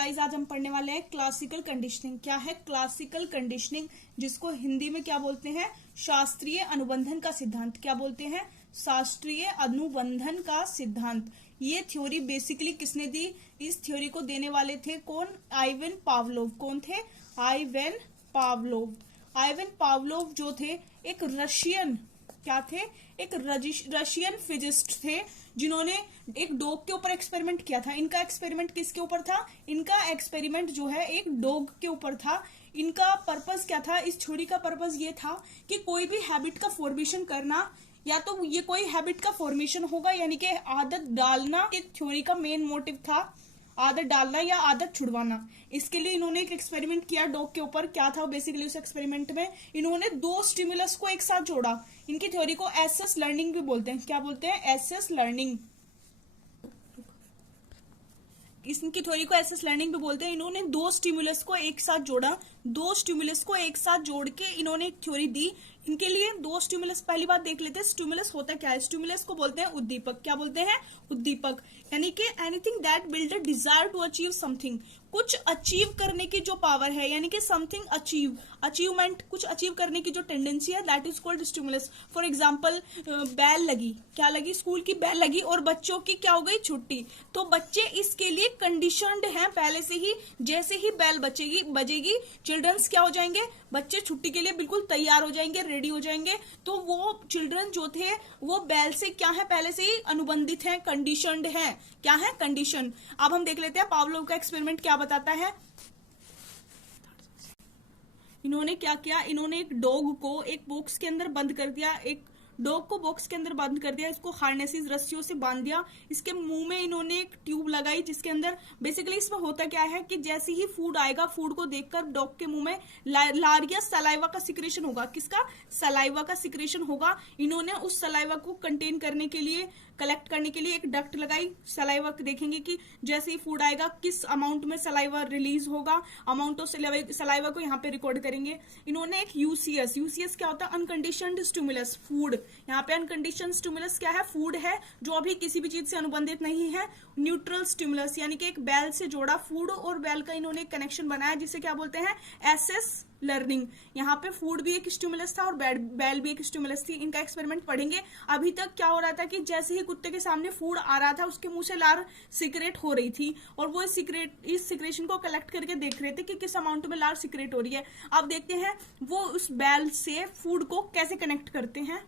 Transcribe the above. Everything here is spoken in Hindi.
गाइस आज हम पढ़ने वाले हैं क्लासिकल कंडीशनिंग। क्या है क्लासिकल कंडीशनिंग, जिसको हिंदी में क्या बोलते हैं? शास्त्रीय अनुबंधन का सिद्धांत। क्या बोलते हैं? शास्त्रीय अनुबंधन का सिद्धांत। ये थ्योरी बेसिकली किसने दी? इस थ्योरी को देने वाले थे कौन? Ivan Pavlov. कौन थे? Ivan Pavlov. आइवन पावलोव जो थे एक रशियन, क्या थे? एक रशियन फिजिस्ट थे जिन्होंने एक डॉग के ऊपर एक्सपेरिमेंट किया था। इनका एक्सपेरिमेंट किसके ऊपर था? इनका एक्सपेरिमेंट जो है एक डॉग के ऊपर था। इनका पर्पस क्या था? इस थ्योरी का पर्पस ये था कि कोई भी हैबिट का फॉर्मेशन करना, या तो ये कोई हैबिट का फॉर्मेशन होगा यानी कि आदत डालना, एक थ्योरी का मेन मोटिव था आदत डालना या आदत छुड़वाना। इसके लिए इन्होंने एक एक्सपेरिमेंट किया डॉग के ऊपर। क्या था बेसिकली उस एक्सपेरिमेंट में? इन्होंने दो स्टिमुलस को एक साथ जोड़ा। इनकी थ्योरी को एसएस लर्निंग भी बोलते हैं। क्या बोलते हैं? SS learning. इनकी थ्योरी को एसएस लर्निंग भी बोलते हैं। इन्होंने दो स्टिमुलस को एक साथ जोड़ा। दो स्टिमुलस को एक साथ जोड़ के इन्होंने एक थ्योरी दी। इनके लिए दो स्टिमुलस, पहली बात देख लेते हैं स्टिमुलस होता क्या है। स्टिमुलस को बोलते हैं उद्दीपक। क्या बोलते हैं? उद्दीपक। यानी कि anything that build a desire to achieve something, कुछ अचीव करने की जो पावर है, यानी कि समथिंग अचीव, अचीवमेंट, कुछ अचीव करने की जो टेंडेंसी है, that is called stimulus. For example bell लगी, क्या लगी? स्कूल की बेल लगी और बच्चों की क्या हो गई? छुट्टी। तो बच्चे इसके लिए कंडीशनड हैं पहले से ही। जैसे ही बेल बजेगी चिल्ड्रंस क्या हो जाएंगे? बच्चे छुट्टी के लिए बिल्कुल तैयार हो जाएंगे, रेडी हो जाएंगे। तो वो चिल्ड्रन जो थे वो बेल से क्या है? पहले से ही अनुबंधित हैं, कंडीशनड हैं। क्या है? कंडीशन। अब हम देख लेते हैं पावलोव का एक्सपेरिमेंट क्या बताता है। इन्होंने क्या किया? इन्होंने एक डॉग को एक बॉक्स के अंदर बंद कर दिया। एक डॉग को बॉक्स के अंदर बंद कर दिया, इसको हार्नेसेस, रस्सियों से बांध दिया। इसके मुंह में इन्होंने एक ट्यूब लगाई जिसके अंदर बेसिकली इसमें होता क्या है कि जैसे ही फूड आएगा, फूड को देखकर डॉग के मुंह में लार या सलाइवा का सिक्रेशन होगा। किसका? सलाइवा का सिक्रेशन होगा। इन्होंने उस सलाइवा को कंटेन करने के लिए, कलेक्ट करने के लिए एक डक्ट लगाई। सलाइवा देखेंगे कि जैसे ही फूड आएगा किस अमाउंट में सलाइवा रिलीज होगा, अमाउंट ऑफ सलाइवा को यहाँ पे रिकॉर्ड करेंगे। इन्होंने एक यूसीएस, यूसीएस क्या होता है? Unconditioned stimulus, food. यहाँ पे अनकंडीशनड स्टिमुलस क्या है? फूड है, जो अभी किसी भी चीज से अनुबंधित नहीं है। न्यूट्रल स्टिमुलस यानी कि एक बेल से जोड़ा, फूड और बेल का इन्होंने एक कनेक्शन बनाया जिसे क्या बोलते हैं? SS learning. यहाँ पे फूड भी एक स्टिमुलस था और बेल भी एक स्टिमुलस थी। इनका एक्सपेरिमेंट पढ़ेंगे। अभी तक क्या हो रहा था कि जैसे ही कुत्ते के सामने फूड आ रहा था उसके मुंह से लार सिक्रेट हो रही थी और वो इस सिक्रेशन को कलेक्ट करके देख रहे थे कि किस अमाउंट में लार सिक्रेट हो रही है। अब देखते हैं वो उस बेल से फूड को कैसे कनेक्ट करते हैं।